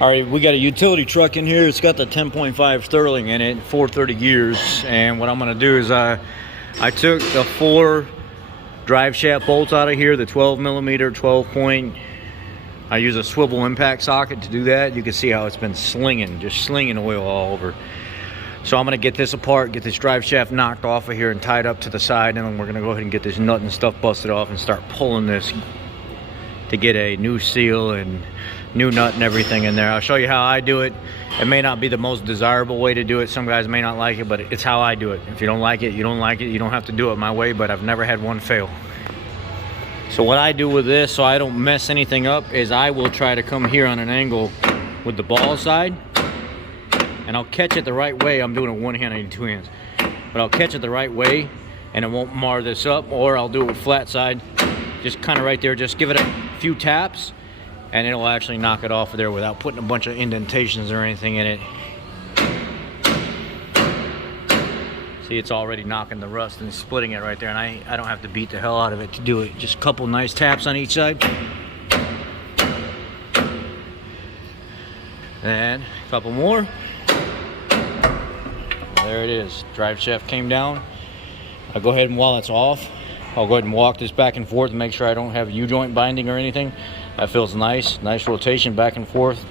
All right, we got a utility truck in here. It's got the 10.5 Sterling in it, 430 gears. And what I'm gonna do is I took the 4 drive shaft bolts out of here, the 12 millimeter, 12 point. I use a swivel impact socket to do that. You can see how it's been slinging, just slinging oil all over. So I'm gonna get this apart, get this drive shaft knocked off of here and tied up to the side, and then we're gonna go ahead and get this nut and stuff busted off and start pulling this to get a new seal and new nut and everything in there. I'll show you how I do it. It may not be the most desirable way to do it. Some guys may not like it, but it's how I do it. If you don't like it, you don't like it. You don't have to do it my way, but I've never had one fail. So what I do with this, so I don't mess anything up, is I will try to come here on an angle with the ball side, and I'll catch it the right way. I'm doing it one hand, I need 2 hands. But I'll catch it the right way, and it won't mar this up, or I'll do it with flat side. Just kind of right there, just give it a few taps, and it'll actually knock it off of there without putting a bunch of indentations or anything in it. See, it's already knocking the rust and splitting it right there, and I don't have to beat the hell out of it to do it. Just a couple nice taps on each side. And a couple more. There it is. Drive shaft came down. I'll go ahead and, while it's off, I'll go ahead and walk this back and forth and make sure I don't have U-joint binding or anything. That feels nice. Nice rotation back and forth.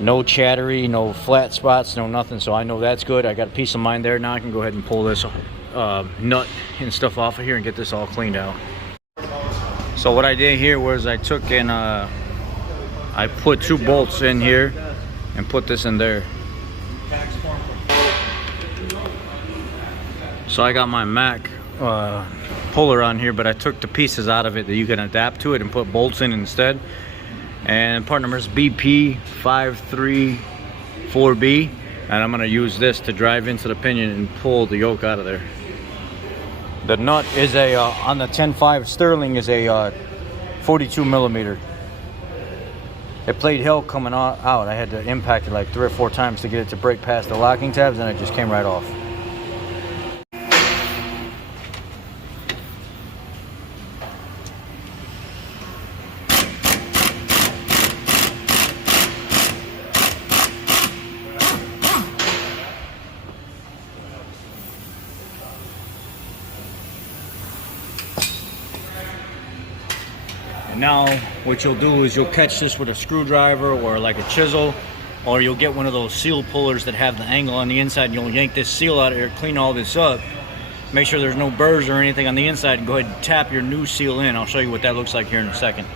No chattery, no flat spots, no nothing. So I know that's good. I got a peace of mind there. Now I can go ahead and pull this nut and stuff off of here and get this all cleaned out. So what I did here was I took and I put 2 bolts in here and put this in there. So I got my Mac puller on here, but I took the pieces out of it that you can adapt to it and put bolts in instead. And part number is BP534B, and I'm going to use this to drive into the pinion and pull the yoke out of there. The nut is a on the 10.5 Sterling is a 42 millimeter. It played hell coming out. I had to impact it like 3 or 4 times to get it to break past the locking tabs, and it just came right off. And now what you'll do is you'll catch this with a screwdriver or like a chisel, or you'll get one of those seal pullers that have the angle on the inside, and you'll yank this seal out of here, clean all this up, make sure there's no burrs or anything on the inside, and go ahead and tap your new seal in. I'll show you what that looks like here in a second.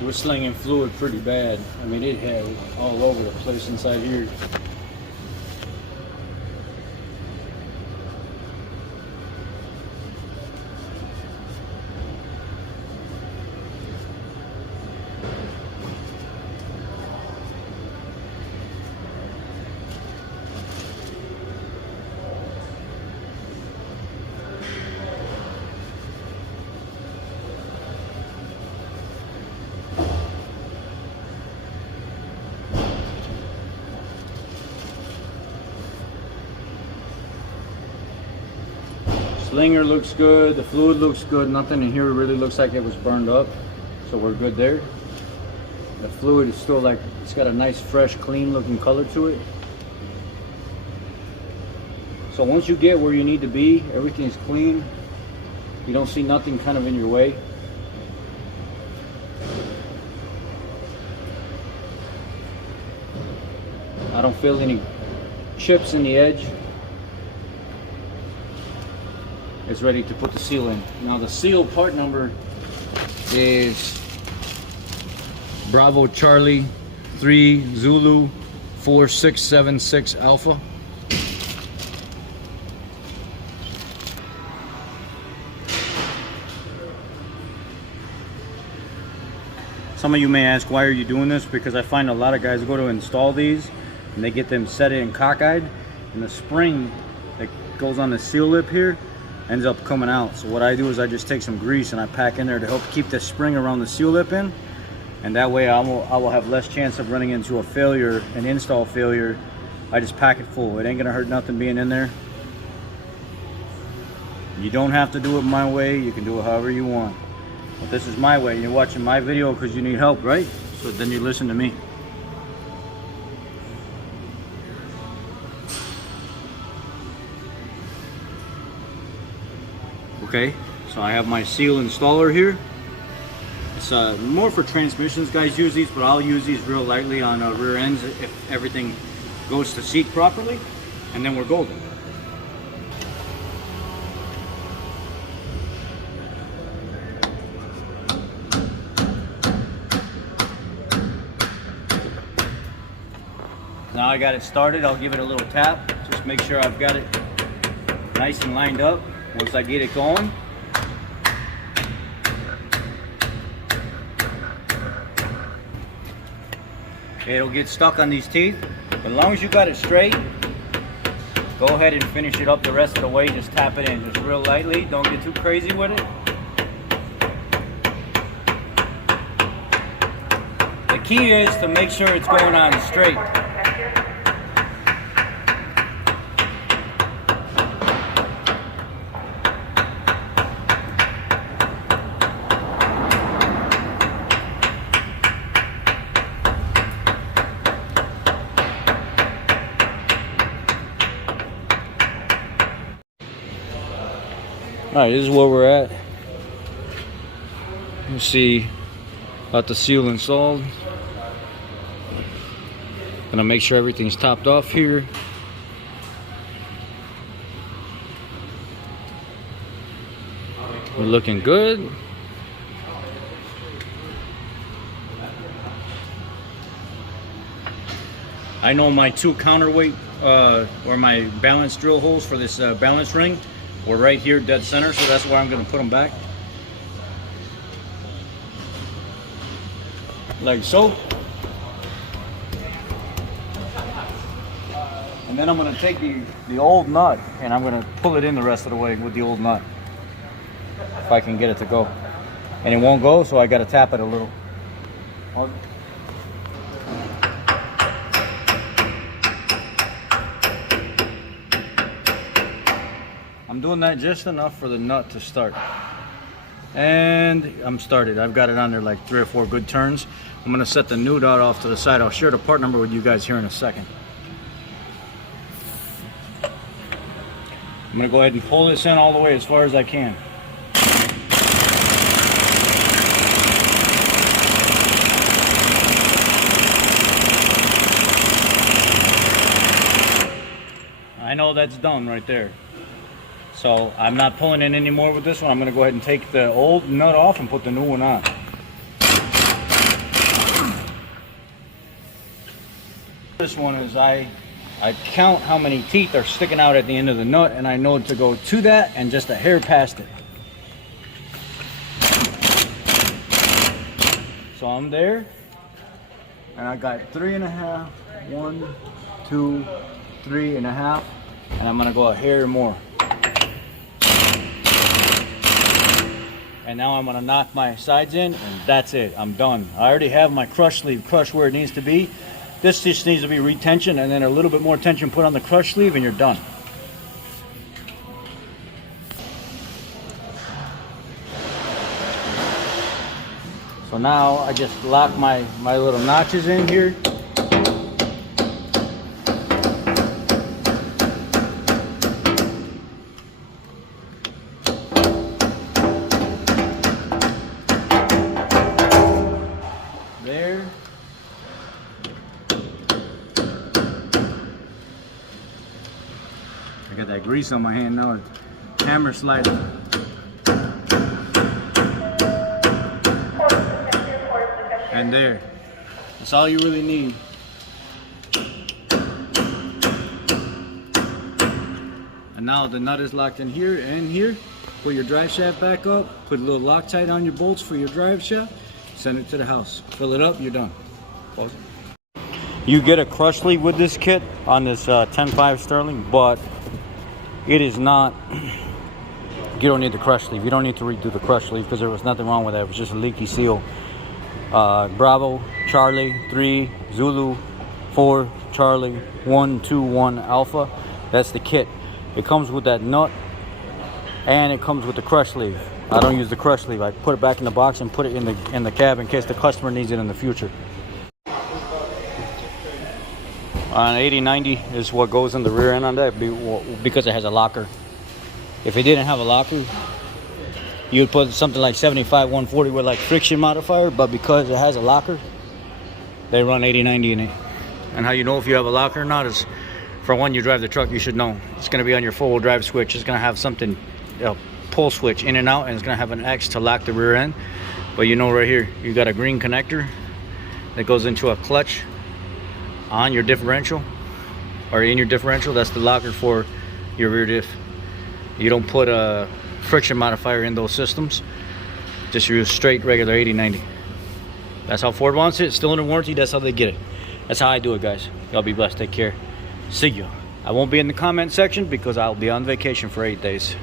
It was slinging fluid pretty bad. I mean, it had all over the place inside here. Slinger looks good, the fluid looks good, nothing in here really looks like it was burned up, so we're good there. The fluid is still like, it's got a nice fresh clean looking color to it. So once you get where you need to be, everything's clean, you don't see nothing kind of in your way. I don't feel any chips in the edge. It's ready to put the seal in. Now the seal part number is Bravo Charlie 3 Zulu 4676 Alpha. Some of you may ask, why are you doing this? Because I find a lot of guys go to install these and they get them set in cockeyed, and the spring that goes on the seal lip here ends up coming out. So what I do is I just take some grease and I pack in there to help keep the spring around the seal lip in, and that way I will have less chance of running into a failure, an install failure. I just pack it full. It ain't gonna hurt nothing being in there. You don't have to do it my way. You can do it however you want. But this is my way. You're watching my video because you need help, right? So then you listen to me. Okay, so I have my seal installer here. It's more for transmissions. Guys use these, but I'll use these real lightly on rear ends if everything goes to seat properly, and then we're golden. Now I got it started. I'll give it a little tap. Just make sure I've got it nice and lined up. Once I get it going, it'll get stuck on these teeth. As long as you got it straight, go ahead and finish it up the rest of the way. Just tap it in, just real lightly. Don't get too crazy with it. The key is to make sure it's going on straight. Alright, this is where we're at. You see, got the seal installed. Gonna make sure everything's topped off here. We're looking good. I know my two counterweight or my balance drill holes for this balance ring were right here dead center, so that's why I'm going to put them back like so. And then I'm going to take the old nut and I'm going to pull it in the rest of the way with the old nut if I can get it to go. And it won't go, so I got to tap it a little. I'm doing that just enough for the nut to start. And I'm started. I've got it on there like 3 or 4 good turns. I'm gonna set the new dot off to the side. I'll share the part number with you guys here in a second. I'm gonna go ahead and pull this in all the way as far as I can. I know that's done right there. So I'm not pulling in anymore with this one. I'm going to go ahead and take the old nut off and put the new one on. This one is I count how many teeth are sticking out at the end of the nut, and I know to go to that and just a hair past it. So I'm there, and I got 3.5, 1, 2, 3.5, and I'm going to go a hair more. And now I'm gonna knock my sides in, and that's it. I'm done. I already have my crush sleeve crushed where it needs to be. This just needs to be retension, and then a little bit more tension put on the crush sleeve, and you're done. So now I just lock my little notches in here. that grease on my hand now. Hammer sliding. And there. That's all you really need. And now the nut is locked in here and here. Put your drive shaft back up. Put a little Loctite on your bolts for your drive shaft. Send it to the house. Fill it up, you're done. Pause it. You get a crush sleeve with this kit on this 10.5 Sterling, but it is not, you don't need the crush sleeve. You don't need to redo the crush sleeve because there was nothing wrong with that. It was just a leaky seal. Bravo, Charlie, 3, Zulu, 4, Charlie, 1, 2, 1, Alpha. That's the kit. It comes with that nut and it comes with the crush sleeve. I don't use the crush sleeve. I put it back in the box and put it in the cab in case the customer needs it in the future. On 8090 is what goes in the rear end on that because it has a locker. If it didn't have a locker, you would put something like 75 140 with like friction modifier, but because it has a locker, they run 8090 in it. And how you know if you have a locker or not is, for when you drive the truck, you should know. It's going to be on your four-wheel drive switch. It's going to have something, a pull switch in and out, and it's going to have an X to lock the rear end. But you know right here, you got a green connector that goes into a clutch on your differential, or in your differential. That's the locker for your rear diff. You don't put a friction modifier in those systems. Just use straight regular 8090. That's how Ford wants it. Still under warranty. That's how they get it. That's how I do it, guys. Y'all be blessed. Take care. See you. I won't be in the comment section because I'll be on vacation for 8 days.